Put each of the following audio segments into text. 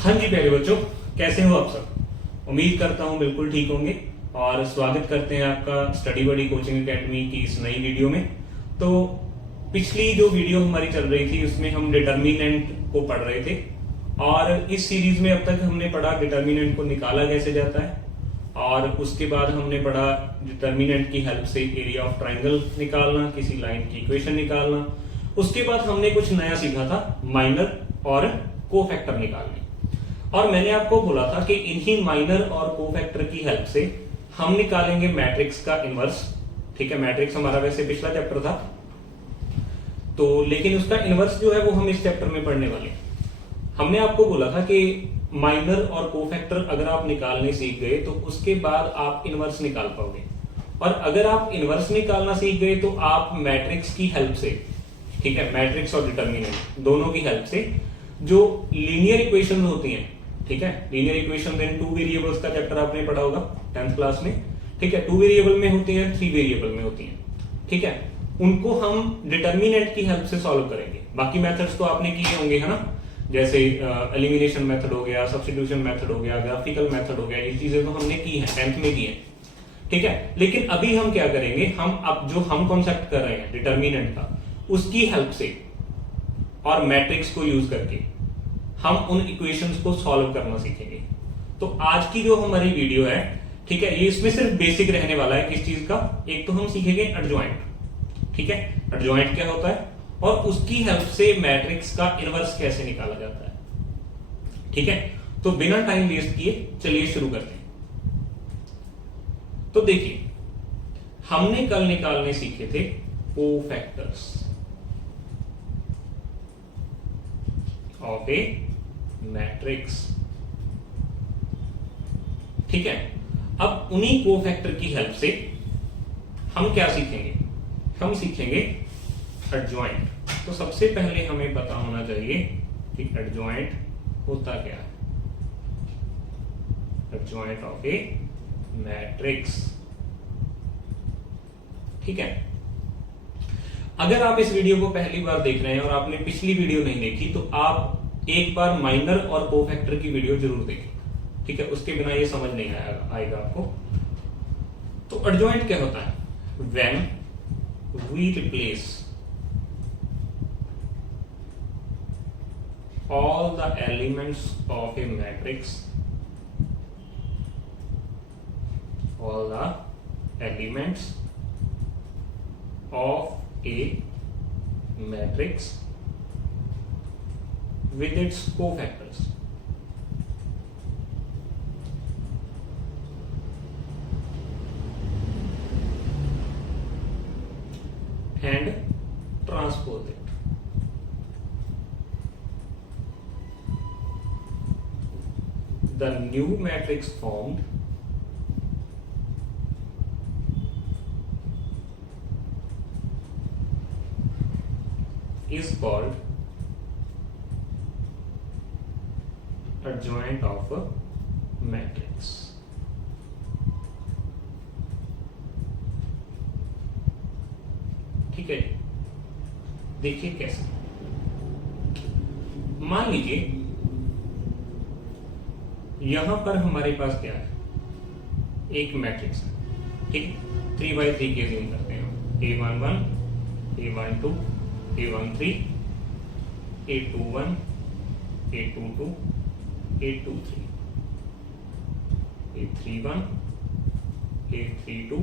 हाँ जी प्यारे बच्चों, कैसे हो आप सब। उम्मीद करता हूँ बिल्कुल ठीक होंगे और स्वागत करते हैं आपका स्टडी बडी कोचिंग एकेडमी की इस नई वीडियो में। तो पिछली जो वीडियो हमारी चल रही थी उसमें हम डिटर्मिनेंट को पढ़ रहे थे और इस सीरीज में अब तक हमने पढ़ा डिटर्मिनेंट को निकाला कैसे जाता है और उसके बाद हमने पढ़ा डिटर्मिनेंट की हेल्प से एरिया ऑफ ट्राइंगल निकालना, किसी लाइन की इक्वेशन निकालना। उसके बाद हमने कुछ नया सीखा था, माइनर और कोफैक्टर निकालने। और मैंने आपको बोला था कि इन्हीं माइनर और कोफैक्टर की हेल्प से हम निकालेंगे मैट्रिक्स का इनवर्स। ठीक है, मैट्रिक्स हमारा वैसे पिछला चैप्टर था तो, लेकिन उसका इनवर्स जो है वो हम इस चैप्टर में पढ़ने वाले हैं। हमने आपको बोला था कि माइनर और कोफैक्टर अगर आप निकालने सीख गए तो उसके बाद आप इनवर्स निकाल पाओगे, और अगर आप इनवर्स निकालना सीख गए तो आप मैट्रिक्स की हेल्प से, ठीक है, मैट्रिक्स और डिटर्मिनेंट दोनों की हेल्प से जो लीनियर इक्वेशन होती हैं, ठीक है, linear equation then two variables का चैप्टर आपने पढ़ा होगा 10th क्लास में। ठीक है, 2 वेरिएबल में होती हैं, 3 वेरिएबल में होती हैं। ठीक है, उनको हम डिटर्मिनेंट की हेल्प से सॉल्व करेंगे। बाकी मेथड्स तो आपने किए होंगे, है ना, जैसे एलिमिनेशन मेथड हो गया, सब्स्टिट्यूशन मेथड हो गया, ग्राफिकल मेथड हो गया, ये चीजें तो हमने की है 10th में की है। ठीक है, लेकिन अभी हम क्या करेंगे, हम अब जो हम कॉन्सेप्ट कर रहे हैं डिटर्मिनेंट का, उसकी हेल्प से और मैट्रिक्स को यूज करके हम उन इक्वेशंस को सॉल्व करना सीखेंगे। तो आज की जो हमारी वीडियो है, ठीक है, ये इसमें सिर्फ बेसिक रहने वाला है किस चीज का। एक तो हम सीखेंगे एडजॉइंट। ठीक है, एडजॉइंट क्या होता है और उसकी हेल्प से मैट्रिक्स का इनवर्स कैसे निकाला जाता है। ठीक है, तो बिना टाइम वेस्ट किए चलिए शुरू करते हैं। तो देखिए, हमने कल निकालने सीखे थे कोफैक्टर्स ऑफ ए मैट्रिक्स। ठीक है, अब उन्हीं कोफैक्टर की हेल्प से हम क्या सीखेंगे, हम सीखेंगे एडजॉइंट। तो सबसे पहले हमें पता होना चाहिए कि एडजॉइंट होता क्या है। Adjoint of A matrix. ठीक है, अगर आप इस वीडियो को पहली बार देख रहे हैं और आपने पिछली वीडियो नहीं देखी तो आप एक बार माइनर और कोफैक्टर की वीडियो जरूर देखें। ठीक है, उसके बिना ये समझ नहीं आएगा आपको। तो एडजॉइंट क्या होता है, when we replace all the elements of a matrix, all the elements of a matrix with its cofactors. And transpose it. The new matrix formed is called adjoint of a matrix. ठीक है, देखिए कैसे। मान लीजिए यहां पर हमारे पास क्या है, एक मैट्रिक्स है। ठीक है, 3x3 के यूज करते हैं, A11, A12, A13, A21, A22, A23, A31, A32,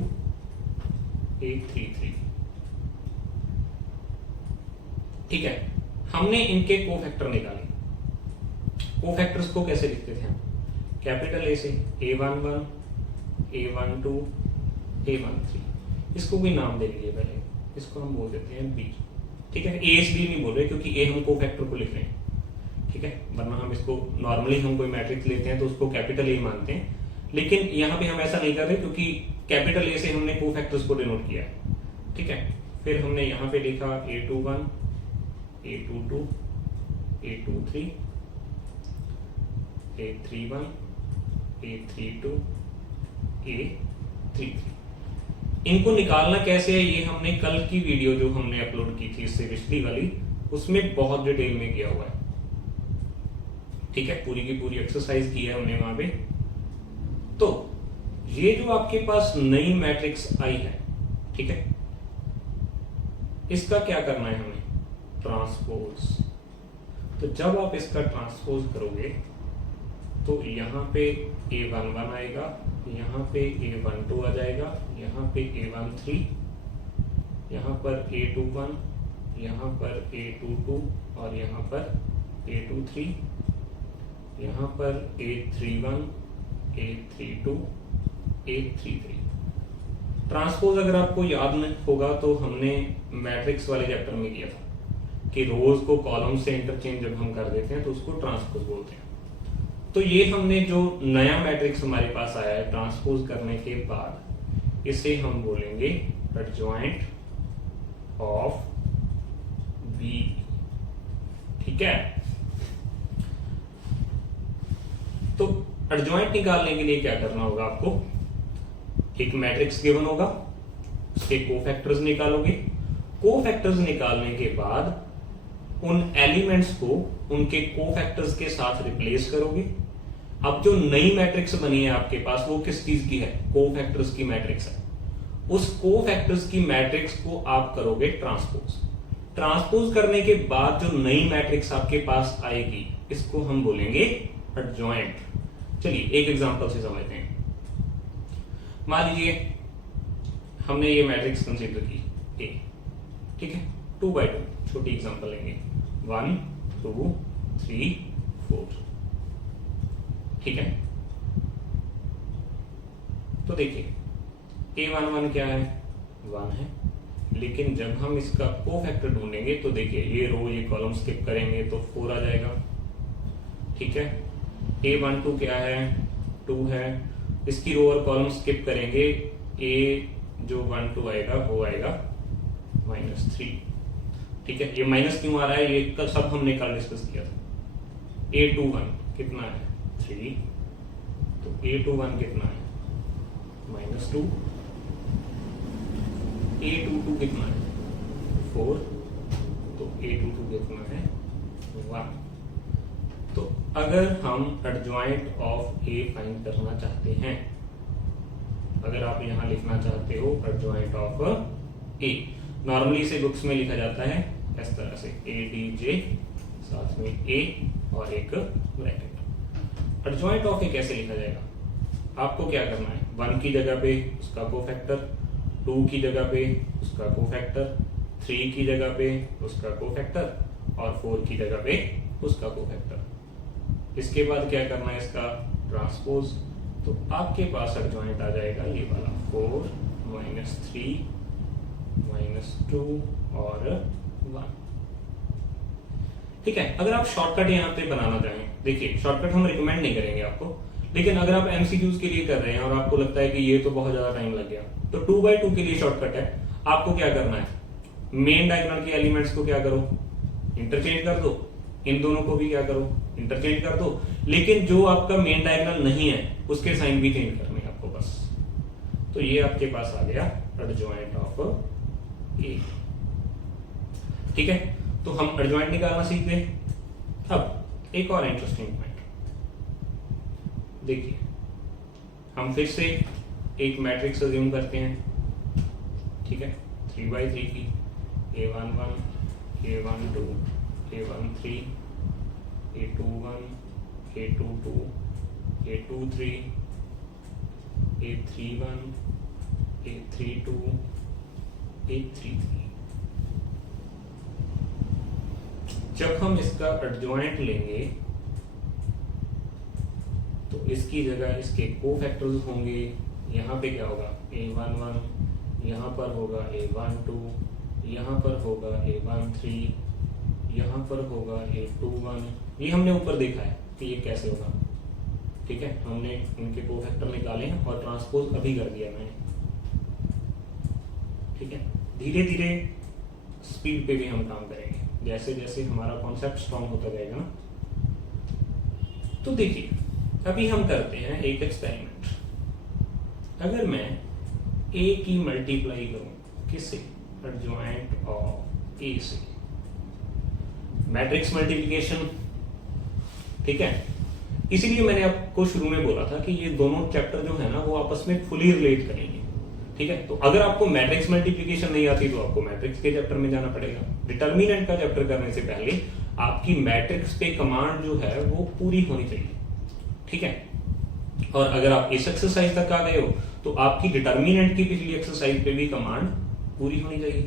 A33। ठीक है, हमने इनके कोफैक्टर निकाले। कोफैक्टर्स को कैसे लिखते थे हम, कैपिटल ए से A11, A12, A13। इसको कोई नाम दे दीजिए पहले, इसको हम बोल देते हैं B। ठीक है, ए एस बी नहीं बोल रहे क्योंकि ए हम कोफैक्टर को लिख रहे हैं। ठीक है, वरना हम इसको नॉर्मली हम कोई मैट्रिक्स लेते हैं तो उसको कैपिटल ए मानते हैं, लेकिन यहाँ पे हम ऐसा नहीं कर रहे क्योंकि कैपिटल ए से हमने कोफैक्टर्स को डिनोट किया है। ठीक है, फिर हमने यहाँ पे लिखा A21, A22, A23, A31, A32, A33। इनको निकालना कैसे है ये हमने कल की वीडियो जो हमने अपलोड की थी इससे पिछली वाली, उसमें बहुत डिटेल में किया हुआ है। ठीक है, पूरी की पूरी एक्सरसाइज की है हमने वहां पे। तो ये जो आपके पास नई मैट्रिक्स आई है, ठीक है, इसका क्या करना है हमें, ट्रांसपोज। तो जब आप इसका ट्रांसपोज करोगे तो यहाँ पे A11 आएगा, यहाँ पे A12 आ जाएगा, यहाँ पे A13, यहाँ पर A21, यहाँ पर A22 और यहाँ पर A23, यहाँ पर A31, A32, A33। ट्रांसपोज अगर आपको याद नहीं होगा तो हमने मैट्रिक्स वाले चैप्टर में किया था कि रोज को कॉलम से इंटरचेंज जब हम कर देते हैं तो उसको ट्रांसपोज बोलते हैं। तो ये हमने जो नया मैट्रिक्स हमारे पास आया है ट्रांसपोज करने के बाद, इसे हम बोलेंगे एडजॉइंट ऑफ V, ठीक है। तो एडजॉइंट निकालने के लिए क्या करना होगा आपको, एक मैट्रिक्स गिवन होगा, उसके कोफैक्टर्स निकालोगे, कोफैक्टर्स निकालने के बाद उन एलिमेंट्स को उनके कोफैक्टर्स के साथ रिप्लेस करोगे। अब जो नई मैट्रिक्स बनी है आपके पास वो किस चीज की है, कोफैक्टर्स की मैट्रिक्स है। उस कोफैक्टर्स की मैट्रिक्स को आप करोगे ट्रांसपोज। ट्रांसपोज करने के बाद जो नई मैट्रिक्स आपके पास आएगी इसको हम बोलेंगे एडजॉइंट। चलिए एक एग्जांपल से समझते हैं। मान लीजिए हमने ये मैट्रिक्स कंसीडर की A, ठीक है, 2 by 2, छोटी एग्जांपल लेंगे, 1 2 3 4, ठीक है। तो देखिए A11 क्या है, 1 है, लेकिन जब हम इसका कोफैक्टर ढूंढेंगे तो देखिए ये रो ये कॉलम स्किप करेंगे तो 4 आ जाएगा, ठीक है। A12 क्या है, 2 है, इसकी रो और कॉलम स्किप करेंगे, A जो 1 2 आएगा वो आएगा -3, ठीक है। ये माइनस क्यों आ रहा है, ये कल सब हमने कल डिस्कस किया था। A21 कितना है, 3, तो A21 कितना है, -2, A22 कितना है, 4, तो A22 कितना है, 1। तो अगर हम एडजॉइंट ऑफ A फाइंड करना चाहते हैं, अगर आप यहां लिखना चाहते हो एडजॉइंट ऑफ A, नॉर्मली इसे बुक्स में लिखा जाता है इस तरह से, ADJ साथ में A और एक ब्रैकेट। एडजॉइंट ऑफ A कैसे लिखा जाएगा, आपको क्या करना है, 1 की जगह पे उसका कोफैक्टर, 2 की जगह पे उसका कोफैक्टर, 3 की जगह पे उसका कोफैक्टर और 4 की जगह पे उसका कोफैक्टर। इसके बाद क्या करना है, इसका ट्रांसपोज। तो आपके पास एडजॉइंट आ जाएगा ये वाला 4 -3 -2 और 1, ठीक है। अगर आप शॉर्टकट यहाँ पे बनाना चाहें, देखिए शॉर्टकट हम रिकमेंड नहीं करेंगे आपको, लेकिन अगर आप एमसीक्यूज के लिए कर रहे हैं और आपको लगता है कि ये तो बहुत ज्यादा टाइम लग गया, तो 2 by 2 के लिए शॉर्टकट है। आपको क्या करना है, मेन डायगोनल के एलिमेंट्स को क्या करो, इंटरचेंज कर दो, इन दोनों को भी क्या करो, इंटरचेंज कर दो, लेकिन जो आपका मेन डायगोनल नहीं है उसके साइन भी चेंज करने हैं आपको बस। तो ये आपके पास आ गया एडजॉइंट ऑफ A, ठीक है। तो हम एडजॉइंट निकालना सीख गए। अब एक और इंटरेस्टिंग पॉइंट देखिए, हम फिर से एक मैट्रिक्स अज्यूम करते हैं, ठीक है, 3 by 3 की, A11 A12 A13 A21 A22 A23 A31 A32 A33। जब हम इसका एडजॉइंट लेंगे तो इसकी जगह इसके कोफैक्टर्स होंगे। यहाँ पे क्या होगा, A11, यहाँ पर होगा A12, यहाँ पर होगा A13, यहाँ पर होगा A21। ये हमने ऊपर देखा है कि ये कैसे होगा, ठीक है। हमने इनके कोफैक्टर निकाले हैं और ट्रांसपोज अभी कर दिया मैंने, ठीक है। धीरे धीरे स्पीड पे भी हम काम करेंगे जैसे जैसे हमारा कॉन्सेप्ट स्ट्रॉन्ग होता जाएगा ना। तो देखिए अभी हम करते हैं एक एक्सपेरिमेंट। अगर मैं A की मल्टीप्लाई करूं किससे, एडजॉइंट ऑफ A से, मैट्रिक्स मल्टीप्लिकेशन, ठीक है, इसीलिए मैंने आपको शुरू में बोला था कि ये दोनों चैप्टर जो है ना वो आपस में फुली रिलेट करेंगे। ठीक है, तो अगर आपको मैट्रिक्स मल्टीप्लिकेशन नहीं आती तो आपको मैट्रिक्स के चैप्टर में जाना पड़ेगा। डिटर्मिनेंट का चैप्टर करने से पहले आपकी मैट्रिक्स पे कमांड जो है वो पूरी होनी चाहिए। ठीक है, और अगर आप इस एक्सरसाइज तक आ गए हो तो आपकी डिटर्मिनेंट की पिछली एक्सरसाइज पे भी कमांड पूरी होनी चाहिए।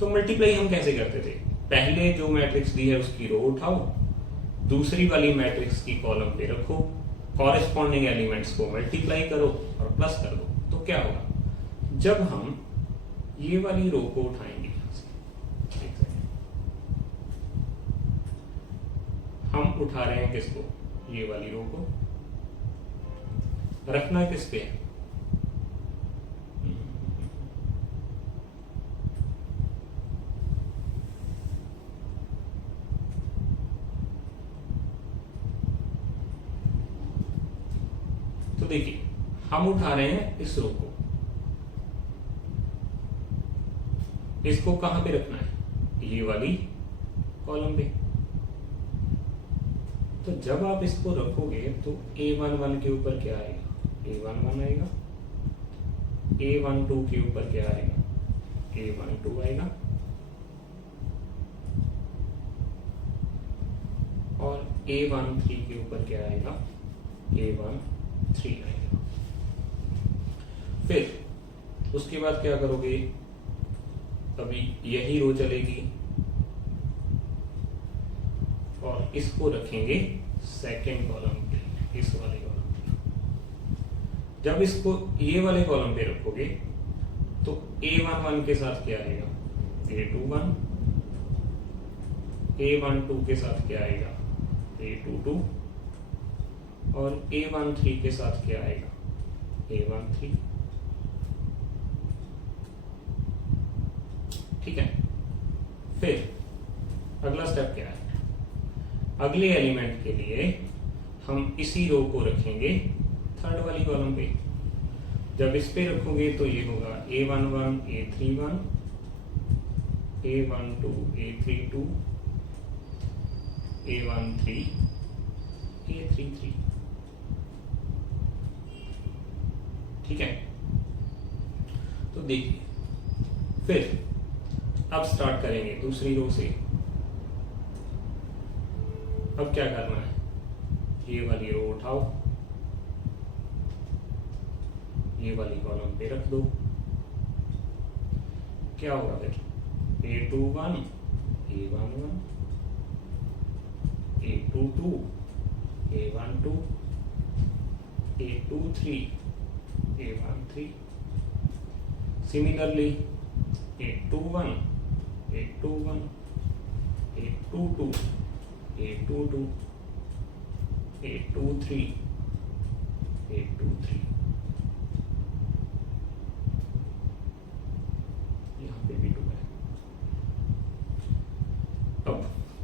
तो मल्टीप्लाई हम कैसे करते थे, पहले जो मैट्रिक्स दी है उसकी रो उठाओ, दूसरी वाली मैट्रिक्स की कॉलम पे रखो, कॉरेस्पॉन्डिंग एलिमेंट्स को मल्टीप्लाई करो और प्लस कर दो। तो क्या होगा, जब हम ये वाली रो को उठाएंगे, हम उठा रहे हैं किसको, ये वाली रो को, रखना किस पे है, तो देखिए हम उठा रहे हैं इस रो को, इसको कहां पे रखना है, ये वाली कॉलम पे। तो जब आप इसको रखोगे तो A11 के ऊपर क्या आएगा, A11 आएगा, A12 के ऊपर क्या आएगा, A12 आएगा, और A13 के ऊपर क्या आएगा, A13 आएगा। फिर उसके बाद क्या करोगे, अभी यही रो चलेगी और इसको रखेंगे सेकेंड कॉलम पे, इस वाले कॉलम पे। जब इसको ये वाले कॉलम पे रखोगे तो A11 के साथ क्या आएगा, A21, A12 के साथ क्या आएगा, A22, और A13 के साथ क्या आएगा, A13। ठीक है, फिर अगला स्टेप क्या है, अगले एलिमेंट के लिए हम इसी रो को रखेंगे थर्ड वाली कॉलम पे। जब इस पे रखोगे तो ये होगा A11, A31, A12, A32, A13, A33। ठीक है, तो देखिए फिर अब स्टार्ट करेंगे दूसरी रो से। अब क्या करना है, ये वाली रो उठाओ, ये वाली कॉलम पे रख दो, क्या होगा फिर, A21, A11, A22, A12, A23, A13। Similarly A21, A21, A22, A22, A23, A23। यहाँ पे भी 2 है। अब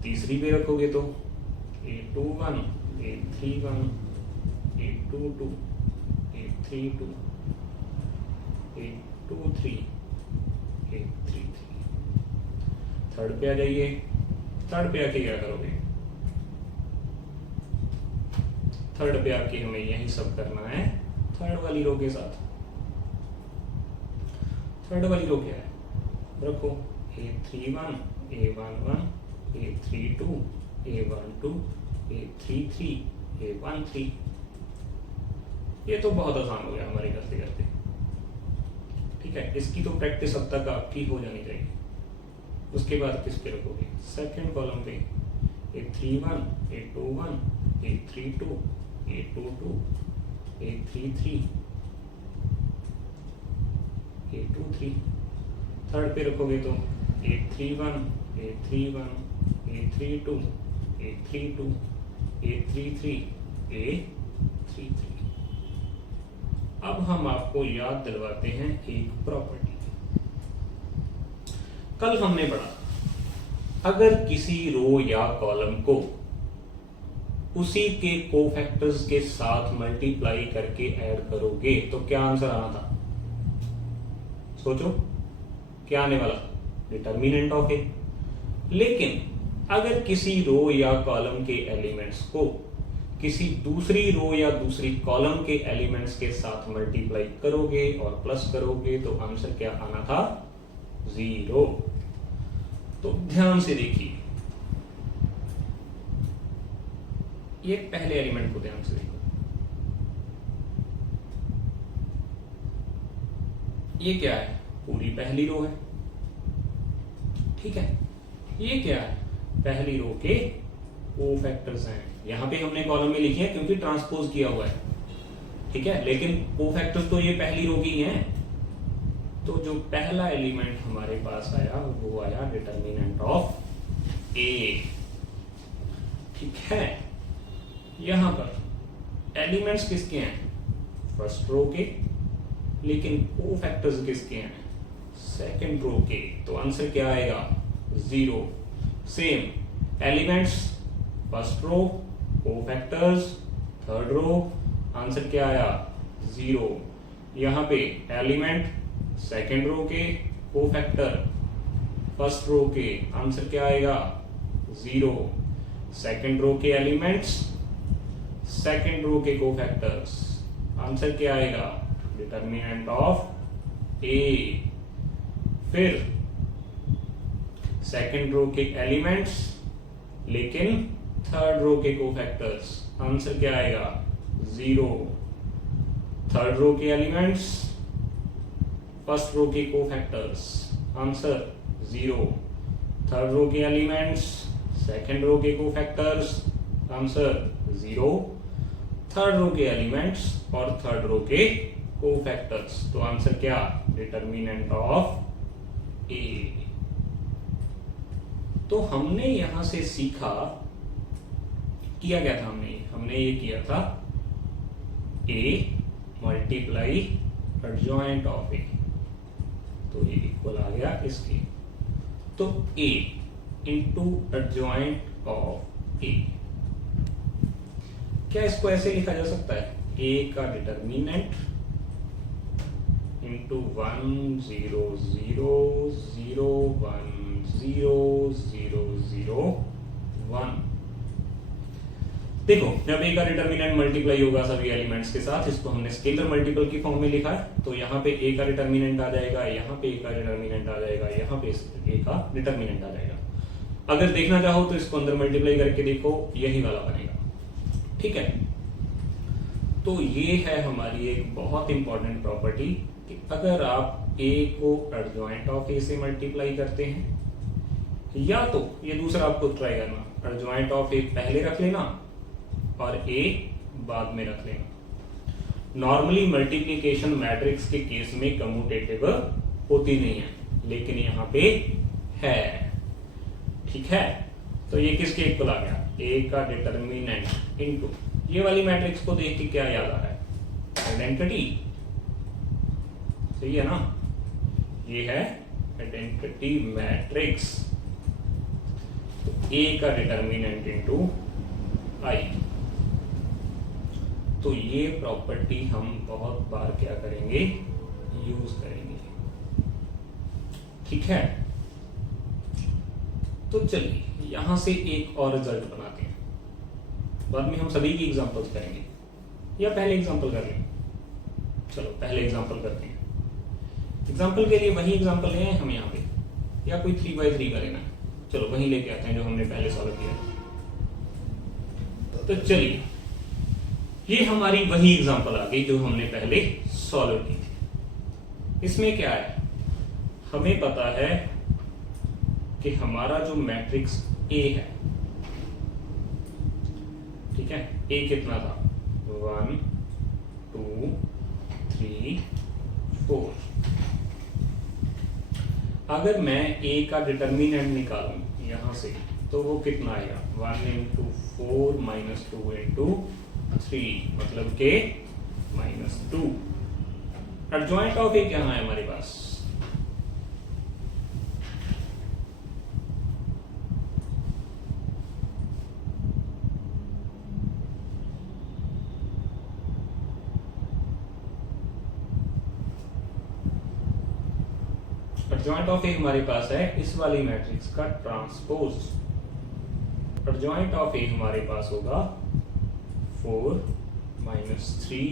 तीसरी पे रखोगे तो A21, A31, A22, A32, A23, A33। Third पे आ जाइए, थर्ड पे आके क्या करोगे, थर्ड पे आके हमें यही सब करना है थर्ड वाली रो के साथ। थर्ड वाली रो क्या है, रखो A31, A11, A32, A12, A33, A13। ये तो बहुत आसान हो गया हमारे करते करते। ठीक है, इसकी तो प्रैक्टिस अब तक आपकी हो जानी चाहिए। उसके बाद किस पे रखोगे, सेकंड कॉलम पे A31, A21, A32, A22, A33, A23। Third पे रखोगे तो A31, A31, A32, A32, A33, A33। अब हम आपको याद दिलवाते हैं एक प्रॉपर्टी। कल हमने पढ़ा अगर किसी रो या कॉलम को उसी के कोफैक्टर्स के साथ मल्टीप्लाई करके ऐड करोगे तो क्या आंसर आना था, सोचो क्या आने वाला, डिटर्मिनेंट ऑफ ए। लेकिन अगर किसी रो या कॉलम के एलिमेंट्स को किसी दूसरी रो या दूसरी कॉलम के एलिमेंट्स के साथ मल्टीप्लाई करोगे और प्लस करोगे तो आंसर क्या आना था? 0। तो ध्यान से देखिए, ये पहले एलिमेंट को ध्यान से देखो, ये क्या है? पूरी पहली रो है, ठीक है। ये क्या है? पहली रो के कोफैक्टर्स हैं। यहां पे हमने कॉलम में लिखे हैं क्योंकि ट्रांसपोज किया हुआ है, ठीक है, लेकिन कोफैक्टर्स तो ये पहली रो की हैं। तो जो पहला एलिमेंट हमारे पास आया वो आया डिटर्मिनेंट ऑफ ए, ठीक है। यहां पर एलिमेंट्स किसके हैं? फर्स्ट रो के, लेकिन कोफैक्टर्स किसके हैं? सेकंड रो के। तो आंसर क्या आएगा? 0। Same elements first row, cofactors third row, answer क्या आया? 0। यहां पे एलिमेंट सेकंड रो के, कोफैक्टर फर्स्ट रो के, आंसर क्या आएगा? 0। सेकंड रो के एलिमेंट्स, सेकंड रो के कोफैक्टर्स, आंसर क्या आएगा? डिटर्मिनेंट ऑफ ए। फिर सेकंड रो के एलिमेंट्स लेकिन थर्ड रो के कोफैक्टर्स, आंसर क्या आएगा? 0। थर्ड रो के एलिमेंट्स, फर्स्ट रो के कोफैक्टर्स, आंसर 0। थर्ड रो के एलिमेंट्स, सेकंड रो के कोफैक्टर्स, आंसर 0। थर्ड रो के एलिमेंट्स और थर्ड रो के कोफैक्टर्स, तो आंसर क्या? Determinant of A. तो हमने यहां से सीखा, किया क्या था? हमने ये किया था A multiply adjoint of A, तो ये इक्वल आ गया इसके। तो ए इंटू एडजॉइंट ऑफ ए, क्या इसको ऐसे लिखा जा सकता है? ए का डिटर्मिनेंट इंटू 1 0 0 0 1 0 0 0 1। देखो, जब ए का डिटर्मिनेंट मल्टीप्लाई होगा सभी एलिमेंट्स के साथ, इसको हमने स्केलर मल्टीपल की फॉर्म में लिखा है, तो यहाँ पे ए का डिटर्मिनेंट आ जाएगा, यहाँ पे ए का डिटर्मिनेंट आ जाएगा, यहाँ पे ए का डिटर्मिनेंट आ जाएगा। अगर देखना चाहो तो इसको अंदर मल्टीप्लाई करके देखो, यही वाला बनेगा, ठीक है। तो ये है हमारी एक बहुत इंपॉर्टेंट प्रॉपर्टी कि अगर आप ए को एडजॉइंट ऑफ ए से मल्टीप्लाई करते हैं, या तो ये दूसरा आपको ट्राई करना, एडजॉइंट ऑफ ए पहले रख लेना और ए बाद में रख लेना। नॉर्मली मल्टीप्लिकेशन मैट्रिक्स के केस में कम्यूटेटिव होती नहीं है, लेकिन यहां पे है, ठीक है। तो ये किसके इक्वल आ गया? ए का डिटर्मिनेंट इनटू, ये वाली मैट्रिक्स को देख के क्या याद आ रहा है? आइडेंटिटी, सही है ना? ये है आइडेंटिटी मैट्रिक्स। तो ए का डिटर्मिनेंट इनटू आई। तो ये प्रॉपर्टी हम बहुत बार क्या करेंगे? यूज करेंगे, ठीक है। तो चलिए यहां से एक और रिजल्ट बनाते हैं, बाद में हम सभी की एग्जांपल्स करेंगे, या पहले एग्जांपल कर लें? चलो पहले एग्जांपल करते हैं। एग्जांपल के लिए वही एग्जांपल ले आए हम यहाँ पे, या कोई 3x3 का लेना है? चलो वही लेके आते हैं जो हमने पहले सॉल्व किया। तो चलिए, ये हमारी वही एग्जांपल आ गई जो हमने पहले सॉल्व की थी। इसमें क्या है? हमें पता है कि हमारा जो मैट्रिक्स ए है, ठीक है, ए कितना था? 1 2 3 4। अगर मैं ए का डिटर्मिनेंट निकालूं यहां से, तो वो कितना आएगा? 1 इंटू 4 माइनस 2 इंटू 3, मतलब के -2। एडजॉइंट ऑफ ए क्या है हमारे पास? एडजॉइंट ऑफ ए हमारे पास है इस वाली मैट्रिक्स का ट्रांसपोज, एडजॉइंट ऑफ ए हमारे पास होगा 4 -3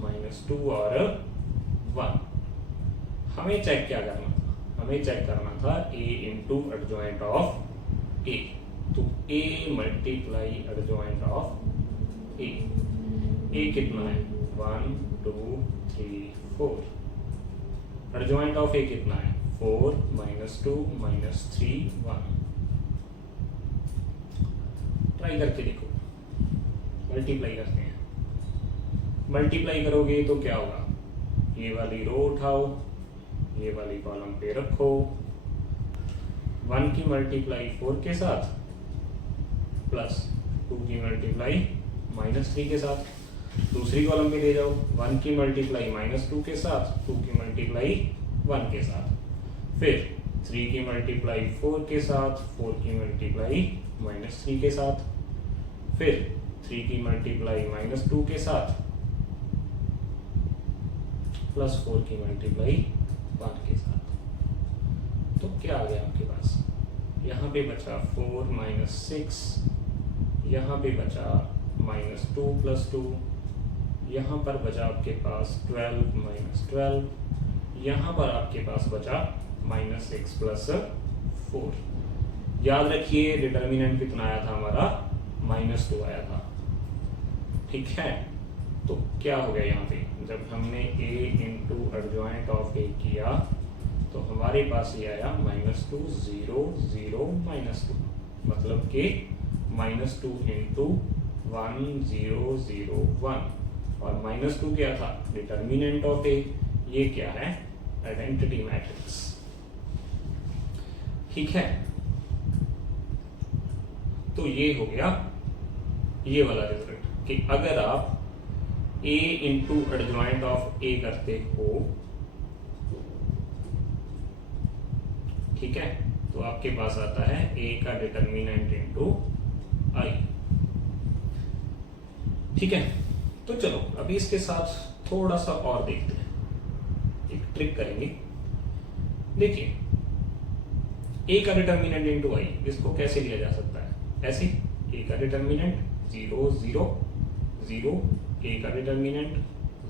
-2 और 1। हमें चेक क्या करना था? हमें चेक करना था a into adjoint of a। तो a multiply adjoint of a। a कितना है? 1 2 3 4। एडजॉइंट ऑफ a कितना है? 4 -2 -3 1। ट्राई करके देखो, मल्टीप्लाई करते हैं। मल्टीप्लाई करोगे तो क्या होगा? ये वाली रो उठाओ, ये वाली कॉलम पे रखो। 1 की मल्टीप्लाई 4 के साथ प्लस 2 की मल्टीप्लाई -3 के साथ। दूसरी कॉलम पे ले जाओ, 1 की मल्टीप्लाई -2 के साथ, 2 की मल्टीप्लाई 1 के साथ। फिर 3 की मल्टीप्लाई 4 के साथ, 4 की मल्टीप्लाई -3 के साथ। फिर 3 की मल्टीप्लाई -2 के साथ प्लस 4 की मल्टीप्लाई 1 के साथ। तो क्या आ गया आपके पास? यहाँ पे बचा 4 -6, यहाँ पे बचा -2 + 2, यहाँ पर बचा आपके पास 12 -12, यहाँ पर आपके पास बचा -6 + 4। याद रखिए डिटर्मिनेंट कितना आया था हमारा? -2 आया था। ठीक है, तो क्या हो गया यहाँ पे? जब हमने a into adjoint of a किया तो हमारे पास ये आया -2 0 0 -2, मतलब कि -2 इंटू 1 0 0 1। और -2 क्या था? Determinant of a। ये क्या है? Identity matrix. ठीक है, तो ये हो गया ये वाला रिजल्ट कि अगर आप a into adjoint of a करते हो, ठीक है, तो आपके पास आता है a का डिटर्मिनेंट इंटू i। ठीक है, तो चलो अभी इसके साथ थोड़ा सा और देखते हैं, एक ट्रिक करेंगे। देखिए, a का डिटर्मिनेंट इंटू i, इसको कैसे लिया जा सकता है? ऐसे a का डिटर्मिनेंट 0 0 0, a का डिटर्मिनेंट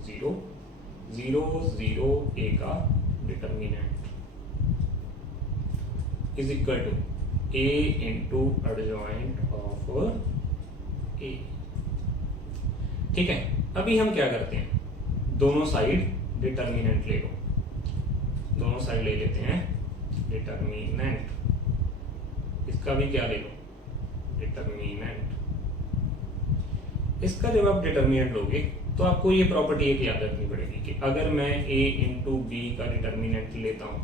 0 0 0, a का determinant is equal to a into adjoint of a। ठीक है, अभी हम क्या करते हैं? दोनों साइड डिटर्मिनेंट ले लो। दोनों साइड ले लेते हैं डिटर्मिनेंट। इसका भी क्या ले लो? डिटर्मिनेंट। इसका जब आप डिटर्मिनेंट लोगे तो आपको ये प्रॉपर्टी एक याद रखनी पड़ेगी कि अगर मैं a इंटू बी का डिटर्मिनेंट लेता हूं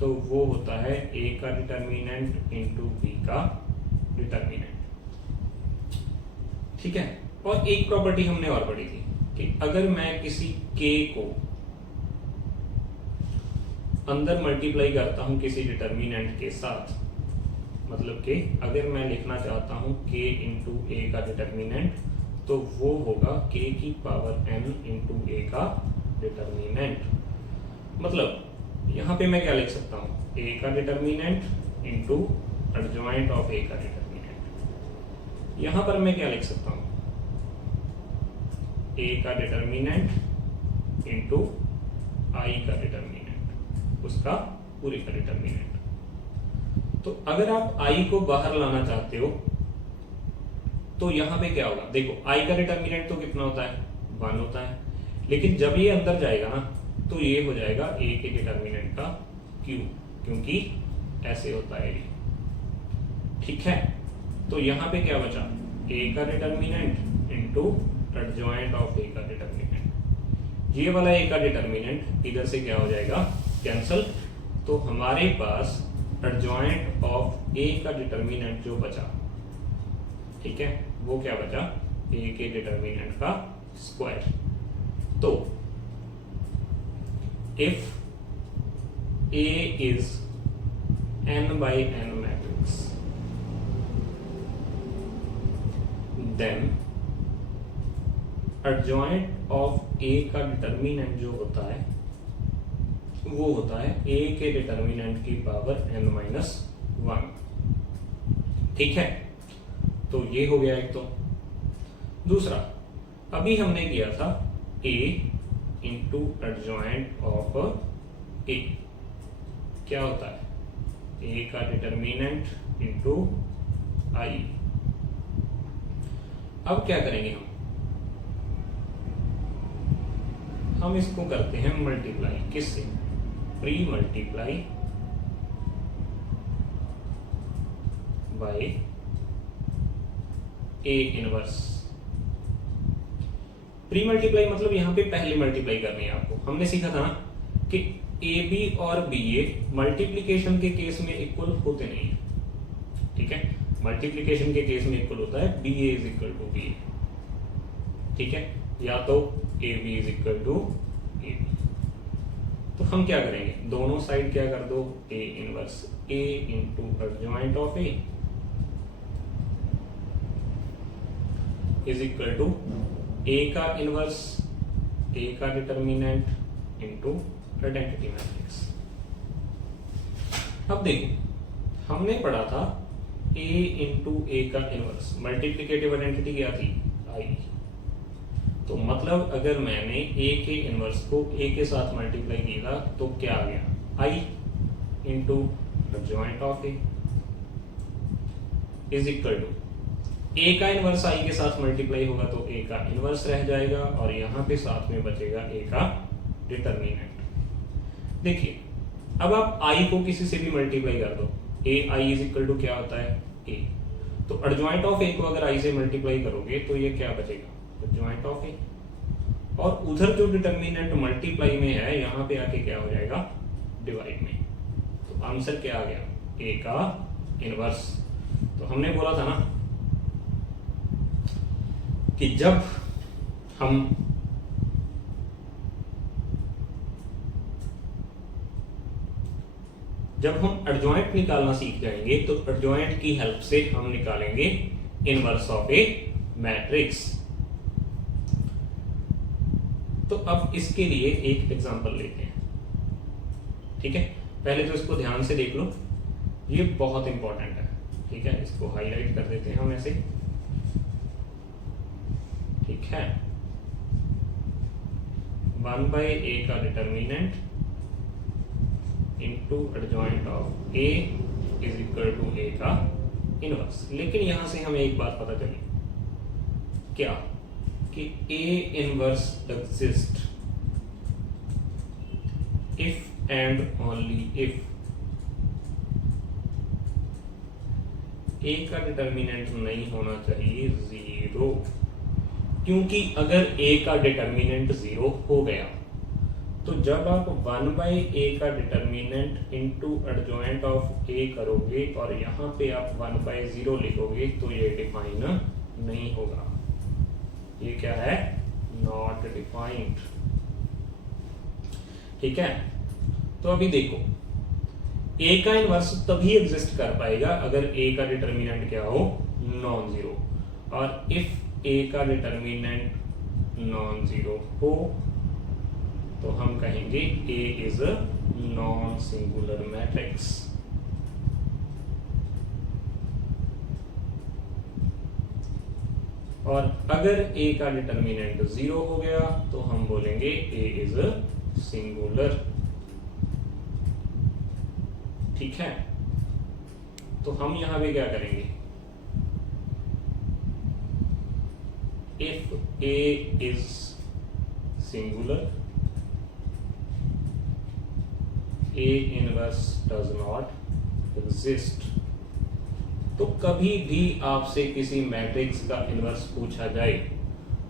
तो वो होता है a का डिटर्मिनेंट इंटू बी का डिटर्मिनेंट। ठीक है, और एक प्रॉपर्टी हमने और पढ़ी थी कि अगर मैं किसी k को अंदर मल्टीप्लाई करता हूं किसी डिटर्मिनेंट के साथ, मतलब कि अगर मैं लिखना चाहता हूं k इंटू ए का डिटर्मिनेंट, तो वो होगा k की पावर n इंटू ए का डिटर्मिनेंट। मतलब यहां पे मैं क्या लिख सकता हूं? a का determinant into adjoint of a का डिटर्मिनेंट। यहां पर मैं क्या लिख सकता हूं? a का डिटर्मिनेंट इंटू i का डिटर्मिनेंट, उसका पूरे का डिटर्मिनेंट। तो अगर आप i को बाहर लाना चाहते हो तो यहां पे क्या होगा? देखो, i का डिटर्मिनेंट तो कितना होता है? 1 होता है, लेकिन जब ये अंदर जाएगा ना तो ये हो जाएगा a के डिटर्मिनेंट का क्यूब, क्योंकि ऐसे होता है ये। ठीक है, तो यहां पे क्या बचा? a का determinant into adjoint of a का डिटर्मिनेंट। ये वाला a का डिटर्मिनेंट इधर से क्या हो जाएगा? कैंसल। तो हमारे पास एडजॉइंट ऑफ a का डिटर्मिनेंट जो बचा, ठीक है, वो क्या बचा? a के डिटर्मिनेंट का स्क्वायर। तो if a is n by n matrix, then adjoint of a का डिटर्मिनेंट जो होता है वो होता है a के डिटर्मिनेंट की पावर n-1। ठीक है, तो ये हो गया एक। तो दूसरा, अभी हमने किया था a into adjoint of a, क्या होता है a का डिटर्मिनेंट इंटू i। अब क्या करेंगे हम इसको करते हैं मल्टीप्लाई, किससे, pre multiply by a inverse. Pre multiply मतलब यहां पे पहले मल्टीप्लाई करनी है आपको। हमने सीखा था ना कि ए बी और बी ए मल्टीप्लीकेशन के केस में इक्वल होते नहीं है, ठीक है। मल्टीप्लीकेशन के केस में इक्वल होता है B A is equal to B A, ठीक है, या तो A B is equal to A B. तो हम क्या करेंगे, दोनों साइड क्या कर दो, A inverse A into adjoint of A is equal to A का इनवर्स ए का डिटर्मिनेंट इंटू आइडेंटिटी मैट्रिक्स। अब देखो हमने पढ़ा था a इंटू ए का इनवर्स, मल्टीप्लिकेटिव आइडेंटिटी क्या थी, i। तो मतलब अगर मैंने a के इनवर्स को a के साथ मल्टीप्लाई किया तो क्या आ गया, i into adjoint of a is equal to a का इनवर्स i के साथ मल्टीप्लाई होगा तो a का इनवर्स रह जाएगा और यहां पे साथ में बचेगा a का डिटर्मिनेंट। देखिए अब आप i को किसी से भी मल्टीप्लाई कर दो, a i is equal to क्या होता है a, तो एडजॉइंट ऑफ a को अगर i से मल्टीप्लाई करोगे तो ये क्या बचेगा, एडजॉइंट ऑफ a, और उधर जो डिटर्मिनेंट मल्टीप्लाई में है यहां पे आके क्या हो जाएगा, डिवाइड में। तो आंसर क्या आ गया, a का इनवर्स। तो हमने बोला था ना कि जब हम एडजॉइंट निकालना सीख जाएंगे तो एडजॉइंट की हेल्प से हम निकालेंगे इनवर्स ऑफ ए मैट्रिक्स। तो अब इसके लिए एक एग्जांपल लेते हैं, ठीक है। पहले तो इसको ध्यान से देख लो, ये बहुत इंपॉर्टेंट है, ठीक है। इसको हाईलाइट कर देते हैं हम ऐसे, ठीक है। 1 बाय ए का determinant into adjoint of A is equal to A का इनवर्स। लेकिन यहां से हमें एक baat पता चली, क्या, कि A inverse exist if and only if A का डिटर्मिनेंट नहीं होना चाहिए 0, क्योंकि अगर a का डिटर्मिनेंट 0 हो गया तो जब आप 1 बाई ए का determinant into adjoint of a करोगे और यहां पे आप 1 बाई 0 लिखोगे तो ये डिफाइन नहीं होगा, ये क्या है, नॉट डिफाइंड, ठीक है। तो अभी देखो a का इनवर्स तभी एग्जिस्ट कर पाएगा अगर a का डिटर्मिनेंट क्या हो, नॉन जीरो, और इफ a का डिटर्मिनेंट नॉन जीरो हो तो हम कहेंगे a is a non singular matrix. और अगर a का डिटर्मिनेंट 0 हो गया तो हम बोलेंगे a इज अ सिंगुलर, ठीक है। तो हम यहां पे क्या करेंगे, if a is singular a inverse does not exist। तो कभी भी आपसे किसी मैट्रिक्स का इनवर्स पूछा जाए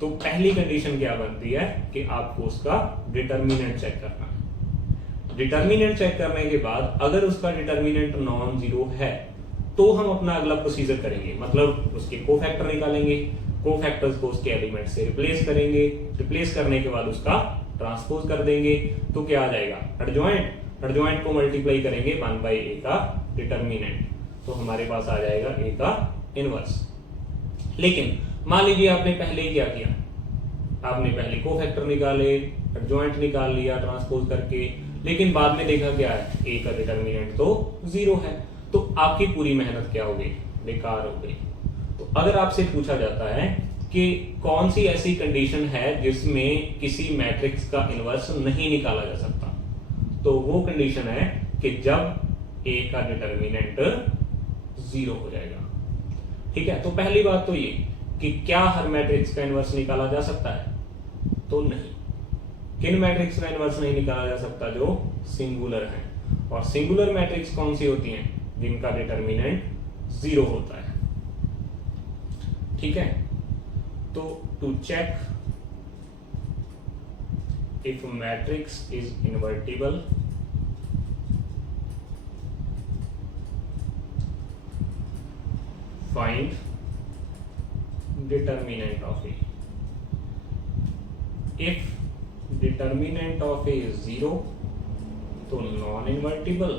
तो पहली कंडीशन क्या बनती है कि आपको उसका डिटर्मिनेंट चेक करना है। डिटर्मिनेंट चेक करने के बाद अगर उसका डिटर्मिनेंट नॉन जीरो है तो हम अपना अगला प्रोसीजर करेंगे, मतलब उसके कोफैक्टर निकालेंगे, कोफैक्टर्स को उसके एलिमेंट से रिप्लेस करेंगे, रिप्लेस करने के बाद उसका ट्रांसपोज कर देंगे तो क्या आ जाएगा, एडजॉइंट को मल्टीप्लाई करेंगे 1 बाई ए का डिटर्मिनेंट तो हमारे पास आ जाएगा ए का इनवर्स। लेकिन मान लीजिए आपने पहले क्या किया, आपने पहले कोफैक्टर निकाले, एडजॉइंट निकाल लिया ट्रांसपोज करके, लेकिन बाद में देखा क्या है, ए का डिटर्मिनेंट तो 0 है, तो आपकी पूरी मेहनत क्या हो गई, बेकार हो गई। तो अगर आपसे पूछा जाता है कि कौन सी ऐसी कंडीशन है जिसमें किसी मैट्रिक्स का इनवर्स नहीं निकाला जा सकता, तो वो कंडीशन है कि जब ए का डिटर्मिनेंट 0 हो जाएगा। ठीक है, तो पहली बात तो ये कि क्या हर मैट्रिक्स का इनवर्स निकाला जा सकता है, तो नहीं। किन मैट्रिक्स का इनवर्स नहीं निकाला जा सकता? जो सिंगुलर है। और सिंगुलर मैट्रिक्स कौन सी होती हैं? जिनका डिटर्मिनेंट 0 होता है। ठीक है, तो to check if matrix is invertible, find determinant of A. If determinant of A is 0, तो non invertible.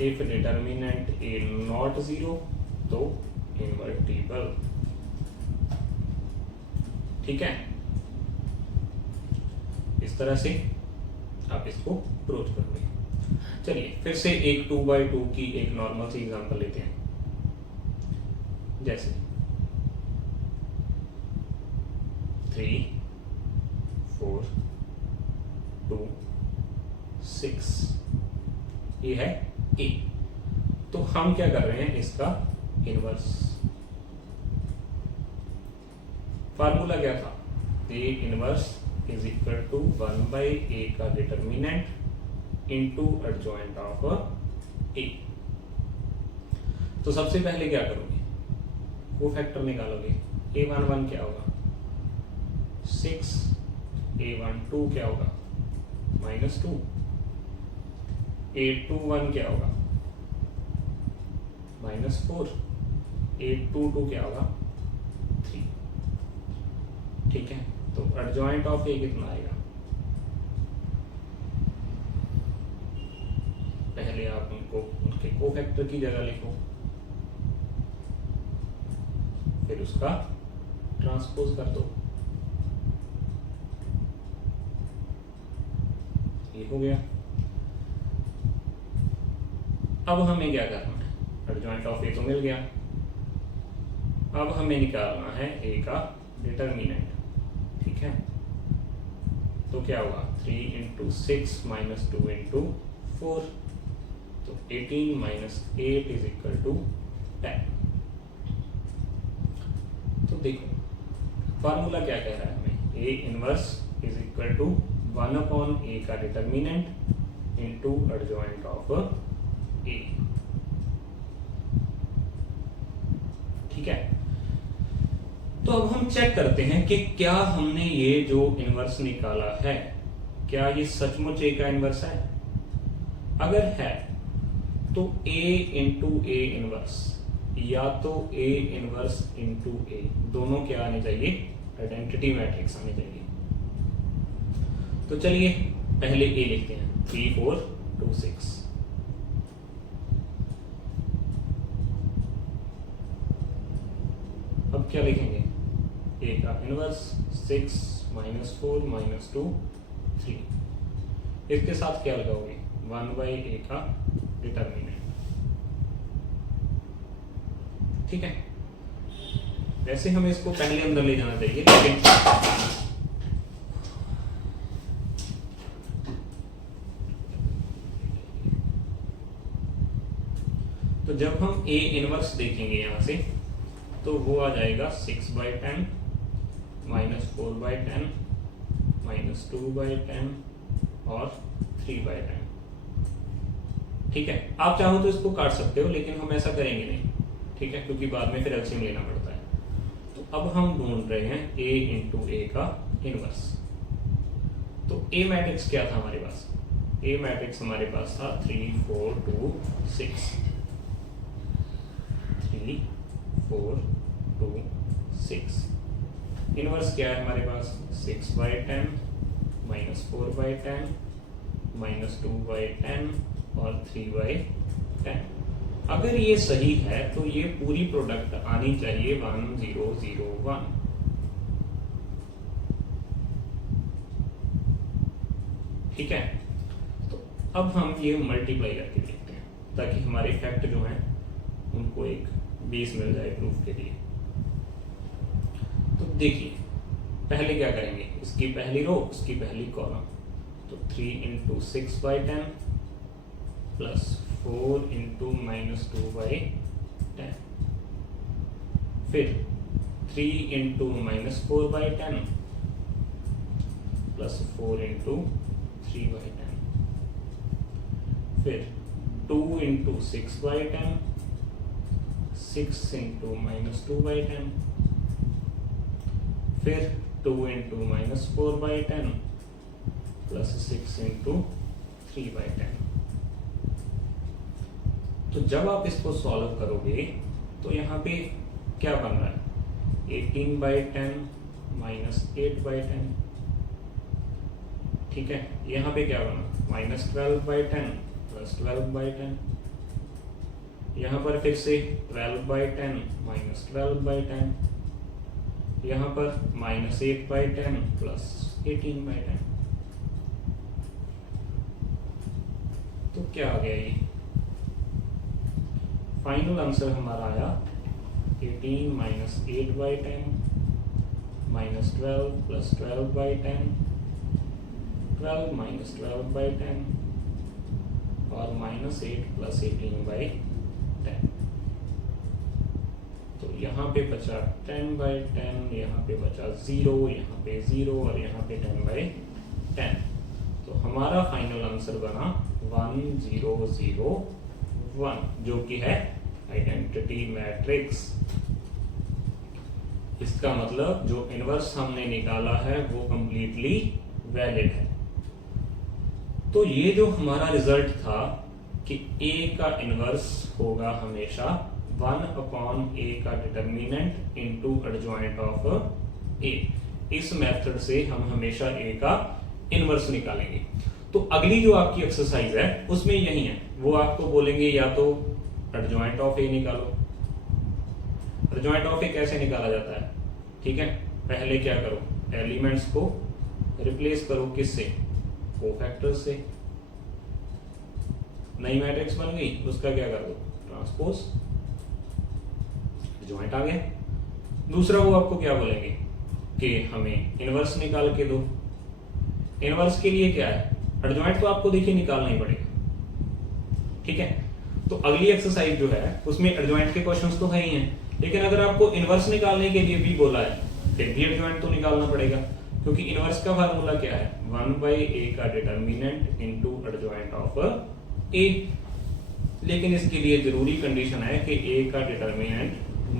If determinant A not 0, तो इनवर्टिबल। ठीक है, इस तरह से आप इसको प्रूव करोगे। चलिए फिर से एक 2x2 की एक नॉर्मल सी एग्जांपल लेते हैं। जैसे 3, 4, 2, 6 ये है ए। तो हम क्या कर रहे हैं? इसका इनवर्स। फार्मूला क्या था? A inverse is equal to 1/a का determinant into adjoint of A. तो सबसे पहले क्या करोगे? कोफैक्टर निकालोगे। a11 क्या होगा? 6। a12 क्या होगा? -2। a21 क्या होगा? -4। a22 क्या होगा? 3। ठीक है, तो एडजॉइंट ऑफ ए कितना आएगा? पहले आप उनके कोफैक्टर की जगह लिखो, फिर उसका ट्रांसपोज कर दो। ये हो गया। अब हमें क्या करना है? एडजॉइंट ऑफ ए तो मिल गया, अब हमें निकालना है ए का डिटर्मिनेंट। ठीक है, तो क्या होगा? 3 × 6 - 2 × 4, तो 18 - 8 = 10। तो देखो फार्मूला क्या कह रहा है हमें? A inverse is equal to 1/a का determinant into adjoint of A. ठीक है, तो अब हम चेक करते हैं कि क्या हमने ये जो इनवर्स निकाला है, क्या ये सचमुच ए का इनवर्स है? अगर है तो a इंटू ए इनवर्स या तो a इनवर्स इंटू ए, दोनों क्या आने चाहिए? आइडेंटिटी मैट्रिक्स आने चाहिए। तो चलिए पहले a लिखते हैं। 3, 4, 2, 6। अब क्या लिखेंगे? a का इनवर्स 6 - 4 - 2 3। इसके साथ क्या लगाओगे? 1/a का डिटर्मिनेंट। ठीक है, वैसे हमें इसको पहले अंदर ले जाना चाहिए, लेकिन तो जब हम a इनवर्स देखेंगे यहां से, तो वो आ जाएगा 6/10 -4/10 -2/10 और 3/10। ठीक है, आप चाहो तो इसको काट सकते हो, लेकिन हम ऐसा करेंगे नहीं। ठीक है, क्योंकि बाद में फिर एलसीएम लेना पड़ता है। तो अब हम ढूंढ रहे हैं a इंटू ए का इनवर्स। तो a मैट्रिक्स क्या था हमारे पास? a मैट्रिक्स हमारे पास था 3, 4, 2, 6। 3, 4, 2, 6। इनवर्स क्या है हमारे पास? 6/10 -4/10 -2/10 और 3/10। अगर ये सही है तो ये पूरी प्रोडक्ट आनी चाहिए 1, 0, 0, 1। ठीक है, तो अब हम ये मल्टीप्लाई करके देखते हैं ताकि हमारे फैक्ट जो हैं उनको एक बेस मिल जाए प्रूफ के लिए। तो देखिए पहले क्या करेंगे, इसकी पहली रो इसकी पहली कॉलम, तो 3 इंटू 6/10 प्लस 4 इंटू -2/10, फिर 3 इंटू -4/10 प्लस 4 इंटू 3/10, फिर 2 इंटू 6/10, 6 इंटू -2/10, फिर 2 इंटू -4/10 प्लस 6 इंटू 3/10। तो जब आप इसको सॉल्व करोगे तो यहाँ पे क्या बन रहा है, 18/10 माइनस 8/10, ठीक है। यहाँ पे क्या बना, -12/10 प्लस 12/10, यहाँ पर फिर से 12/10 माइनस 12/10, यहाँ पर -8/10 प्लस 18/10। तो क्या आ गया, ये फाइनल आंसर हमारा आया 18 माइनस 8/10 माइनस 12 प्लस 12/10, 12 माइनस 12/10 और -8 प्लस 18/10। तो यहाँ पे बचा 10/10, यहाँ पे बचा 0, यहाँ पे 0 और यहाँ पे 10/10। तो हमारा फाइनल आंसर बना 1001, जो कि है आइडेंटिटी मैट्रिक्स। इसका मतलब जो इनवर्स हमने निकाला है वो कंप्लीटली वैलिड है। तो ये जो हमारा रिजल्ट था कि A का इनवर्स होगा हमेशा 1/A का determinant into adjoint of A, इस मेथड से हम हमेशा A का इनवर्स निकालेंगे। तो अगली जो आपकी एक्सरसाइज है उसमें यही है, वो आपको बोलेंगे या तो एडजॉइंट ऑफ A निकालो। एडजॉइंट ऑफ A कैसे निकाला जाता है, ठीक है। पहले क्या करो, एलिमेंट्स को रिप्लेस करो किससे, कोफैक्टर्स से। नई मैट्रिक्स बन गई, उसका क्या कर दो, ट्रांसपोज, एडजॉइंट आ गया। दूसरा वो आपको क्या बोलेंगे कि हमें इनवर्स निकाल के दो। इनवर्स के लिए क्या है, एडजॉइंट तो आपको देखिए निकालना ही पड़ेगा, ठीक है। तो अगली एक्सरसाइज जो है उसमें एडजॉइंट के क्वेश्चंस तो है ही हैं, लेकिन अगर आपको इनवर्स निकालने के लिए भी बोला है फिर भी एडजॉइंट तो निकालना पड़ेगा, क्योंकि इनवर्स का फार्मूला क्या है, 1/A का determinant into adjoint of A। लेकिन इसके लिए जरूरी कंडीशन है कि A का डिटर्मिनेंट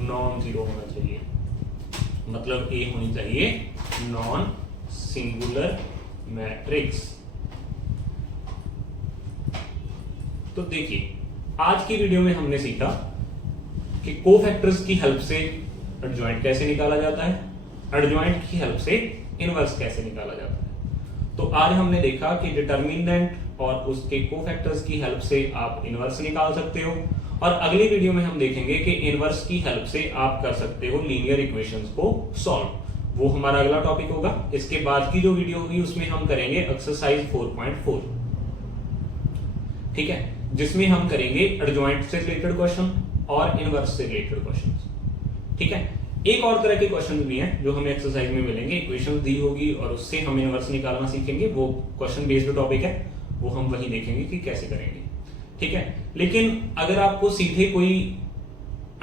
नॉन जीरो होना चाहिए, मतलब A होनी चाहिए नॉन सिंगुलर मैट्रिक्स। तो देखिए आज की वीडियो में हमने सीखा कि कोफैक्टर्स की हेल्प से एडजॉइंट कैसे निकाला जाता है, एडजॉइंट की हेल्प से इनवर्स कैसे निकाला जाता है। तो आज हमने देखा कि डिटर्मिनेंट और उसके कोफैक्टर्स की हेल्प से आप इनवर्स निकाल सकते हो, और अगली वीडियो में हम देखेंगे कि इनवर्स की हेल्प से आप कर सकते हो लीनियर इक्वेशंस को सॉल्व। वो हमारा अगला टॉपिक होगा। इसके बाद की जो वीडियो होगी उसमें हम करेंगे एक्सरसाइज 4.4, ठीक है, जिसमें हम करेंगे एडजॉइंट से रिलेटेड क्वेश्चन और इनवर्स से रिलेटेड क्वेश्चन, ठीक है। एक और तरह के क्वेश्चन भी हैं जो हमें एक्सरसाइज में मिलेंगे, इक्वेशन दी होगी और उससे हम इनवर्स निकालना सीखेंगे। वो क्वेश्चन बेस्ड टॉपिक है, वो हम वही देखेंगे कि कैसे करेंगे, ठीक है। लेकिन अगर आपको सीधे कोई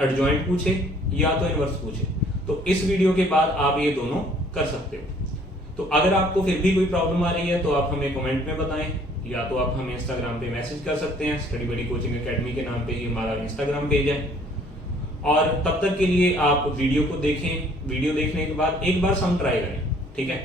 एडजॉइंट पूछे या तो इनवर्स पूछे तो इस वीडियो के बाद आप ये दोनों कर सकते हो। तो अगर आपको फिर भी कोई प्रॉब्लम आ रही है तो आप हमें कमेंट में बताएं, या तो आप हमें इंस्टाग्राम पे मैसेज कर सकते हैं। स्टडी बडी कोचिंग एकेडमी के नाम पे ही हमारा इंस्टाग्राम पेज है। और तब तक के लिए आप वीडियो को देखें, वीडियो देखने के बाद एक बार सम ट्राई करें, ठीक है।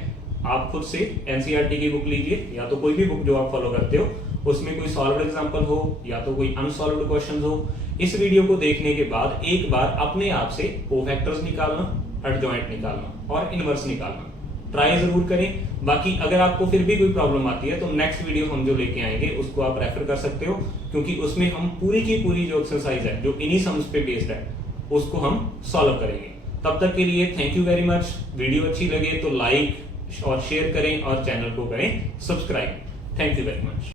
आप खुद से एनसीईआरटी की बुक लीजिए या तो कोई भी बुक जो आप फॉलो करते हो, उसमें कोई सॉल्व्ड एग्जांपल हो या तो कोई अनसॉल्व्ड क्वेश्चंस हो। इस वीडियो को देखने के बाद एक बार अपने आप से कोफैक्टर्स निकालना, एडजॉइंट निकालना और इनवर्स निकालना ट्राई जरूर करें। बाकी अगर आपको फिर भी कोई प्रॉब्लम आती है तो नेक्स्ट वीडियो हम जो लेके आएंगे उसको आप रेफर कर सकते हो, क्योंकि उसमें हम पूरी की पूरी जो एक्सरसाइज है जो इन्हीं सम्स पे बेस्ड है उसको हम सॉल्व करेंगे। तब तक के लिए thank you very much. Video अच्छी लगे तो लाइक और शेयर करें और चैनल को करें subscribe. Thank you very much.